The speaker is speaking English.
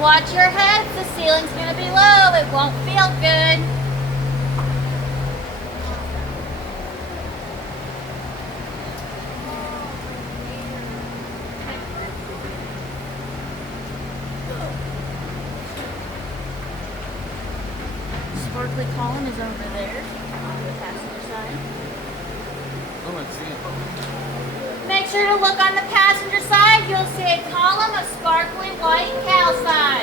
Watch your heads, the ceiling's gonna be low, it won't feel good. Sparkly column is over there on the passenger side. Oh, let's see it. Make sure to look on the passenger side. You'll see a column of sparkly white calcite.